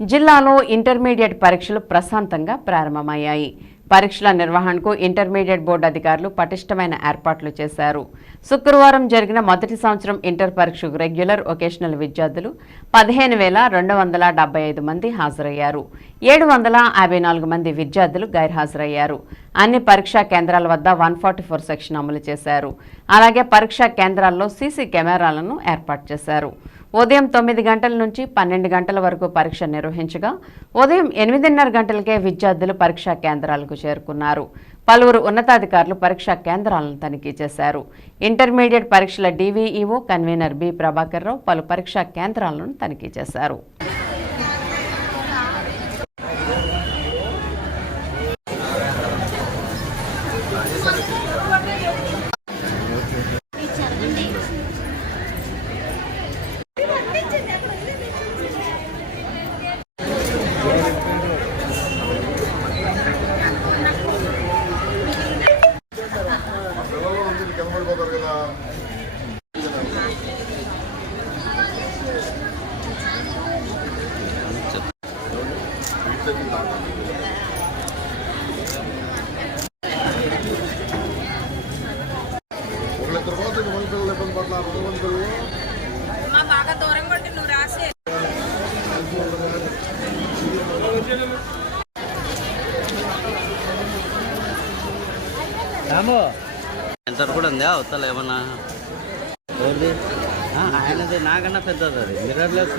జిల్లాలో ఇంటర్మీడియట్ పరీక్షలు ప్రశాంతంగా ప్రారంభమయ్యాయి. పరీక్షల నిర్వహణకు ఇంటర్మీడియట్ బోర్డు అధికారులు పటిష్టమైన ఏర్పాట్లు చేశారు. శుక్రవారం జరిగిన మొదటి సంవత్సరం ఇంటర్ పరీక్షకు రెగ్యులర్, వొకేషనల్ విద్యార్థులు 15,275 మంది హాజరయ్యారు. 754 మంది విద్యార్థులు గైర్హాజరయ్యారు. అన్ని పరీక్షా కేంద్రాల వద్ద 144 సెక్షన్ అమలు చేశారు. అలాగే పరీక్షా కేంద్రాల్లో సీసీ కెమెరాలను ఏర్పాటు చేశారు. ఉదయం 9 గంటల నుంచి 12 గంటల వరకు పరీక్ష నిర్వహించగా ఉదయం 8:30 గంటలకే విద్యార్థులు పరీక్షా కేంద్రాలకు చేరుకున్నారు. పలువురు ఉన్నతాధికారులు పరీక్షా కేంద్రాలను తనిఖీ చేశారు. ఇంటర్మీడియట్ పరీక్షల డీవీఈఓ కన్వీనర్ బి ప్రభాకర్ రావు పలు పరీక్షా కేంద్రాలను తనిఖీ చేశారు. బాగా దూరం కొట్టి నువ్వు రాసే సెంటర్ కూడా ఉందా అవతల ఏమన్నా ఎవరిది ఆయనది నాకన్నా పెద్దది అది మిర్రర్లెస్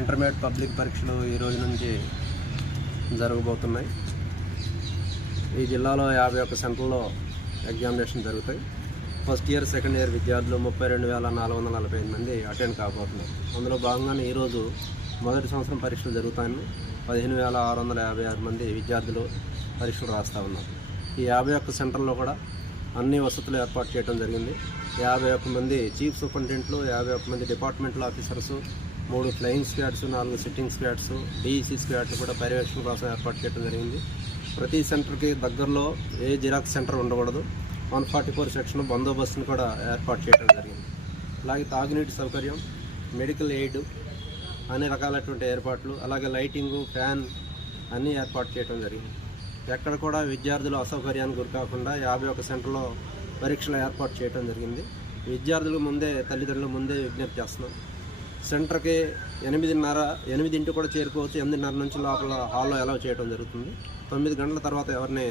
ఇంటర్మీడియట్ పబ్లిక్ పరీక్షలు ఈ రోజు నుంచి జరగబోతున్నాయి. ఈ జిల్లాలో 51 సెంటర్లో ఎగ్జామినేషన్ జరుగుతాయి. ఫస్ట్ ఇయర్, సెకండ్ ఇయర్ విద్యార్థులు 32,445 మంది అటెండ్ కాబోతున్నారు. అందులో భాగంగానే ఈరోజు మొదటి సంవత్సరం పరీక్షలు జరుగుతాయని 15,656 మంది విద్యార్థులు పరీక్షలు రాస్తూ ఉన్నారు. ఈ 51 సెంటర్లో కూడా అన్ని వసతులు ఏర్పాటు చేయడం జరిగింది. 51 మంది చీఫ్ సూపరింటెండెంట్లు, 51 మంది departmental officers, 3 flying squads, 4 sitting squads, DEC squads కూడా పర్యవేక్షణ కోసం ఏర్పాటు చేయడం జరిగింది. ప్రతి సెంటర్కి దగ్గరలో ఏ జిరాక్స్ సెంటర్ ఉండకూడదు. 144 సెక్షన్ బందోబస్తును కూడా ఏర్పాటు చేయడం జరిగింది. అలాగే తాగునీటి సౌకర్యం, మెడికల్ ఎయిడ్, అన్ని రకాలైనటువంటి ఏర్పాట్లు, అలాగే లైటింగు, ఫ్యాన్ అన్నీ ఏర్పాటు చేయడం జరిగింది. ఎక్కడ కూడా విద్యార్థులు అసౌకర్యానికి గురికాకుండా 51 సెంటర్లో పరీక్షలు ఏర్పాటు చేయడం జరిగింది. విద్యార్థులు ముందే, తల్లిదండ్రులు ముందే విజ్ఞప్తి చేస్తున్నాం. సెంటర్కి 8:30 కూడా చేరుకోవచ్చు. 8:30 నుంచి లోపల హాల్లో అలౌ చేయడం జరుగుతుంది. 9 గంటల తర్వాత ఎవరిని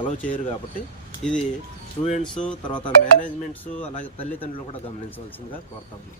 అలౌ చేయరు కాబట్టి ఇది స్టూడెంట్స్, తర్వాత మేనేజ్మెంట్స్, అలాగే తల్లిదండ్రులు కూడా గమనించవలసిందిగా కోరుతా ఉన్నాం.